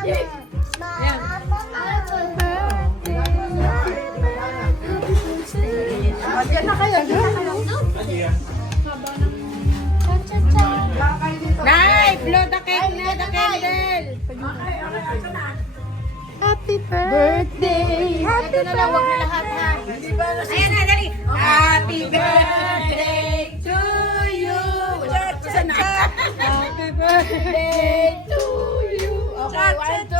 Diyan na kayo, diyan na kayo. Nay, blow the candle, the candle. Happy birthday! Happy birthday! Ayan na, dali. Happy birthday to you. Happy birthday to you. Okay, 1, 2.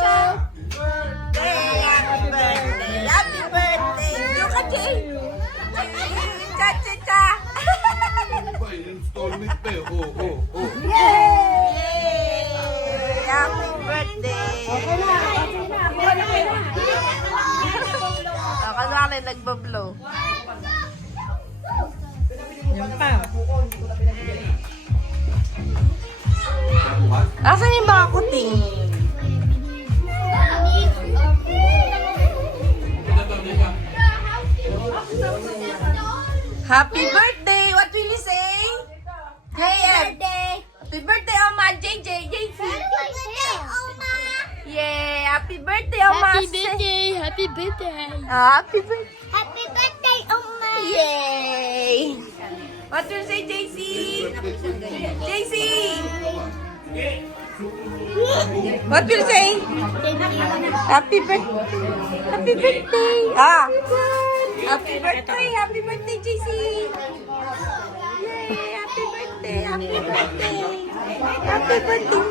Happy birthday! Happy birthday! Look at Jay! Cha-cha-cha! Installment pa eh. Oh. Yay! Happy birthday! Ako na rin nagbablow. Yan pa. Asan yung mga kuting? Happy birthday! What will you say? Happy birthday! Happy birthday, Oma! JJ! Happy birthday, Oma! Yay! Happy birthday, Oma! Happy birthday, happy birthday. Happy birthday! Happy birthday, Oma! Yay! What will you say, JC? JC! What will you say? Happy birthday! Happy birthday! Ah! Happy birthday! Happy birthday, JC! Yay! Happy birthday! Happy birthday! Happy birthday!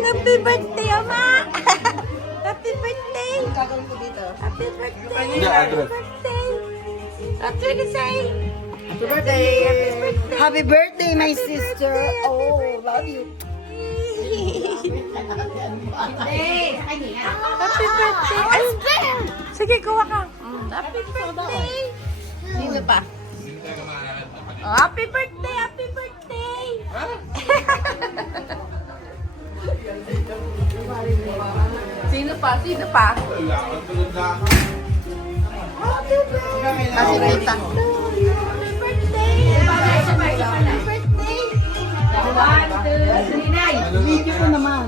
Happy birthday, Oma! Happy birthday! Happy birthday! Happy birthday! What will you say? Happy birthday! Happy birthday! Happy birthday, my sister. Oh, love you. Happy birthday! Ay, sige, kuha ka. Happy birthday! Sino pa? Oh, happy birthday! Happy birthday! Sino pa? Sino pa? Kasi kita. Happy birthday! Happy birthday! 1, 2, 3, 9. Video ko naman.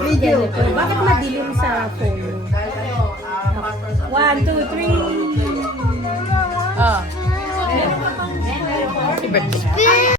Video ko. Bakit madilim sa phone mo? 1, 2, 3. Oh. Happy birthday.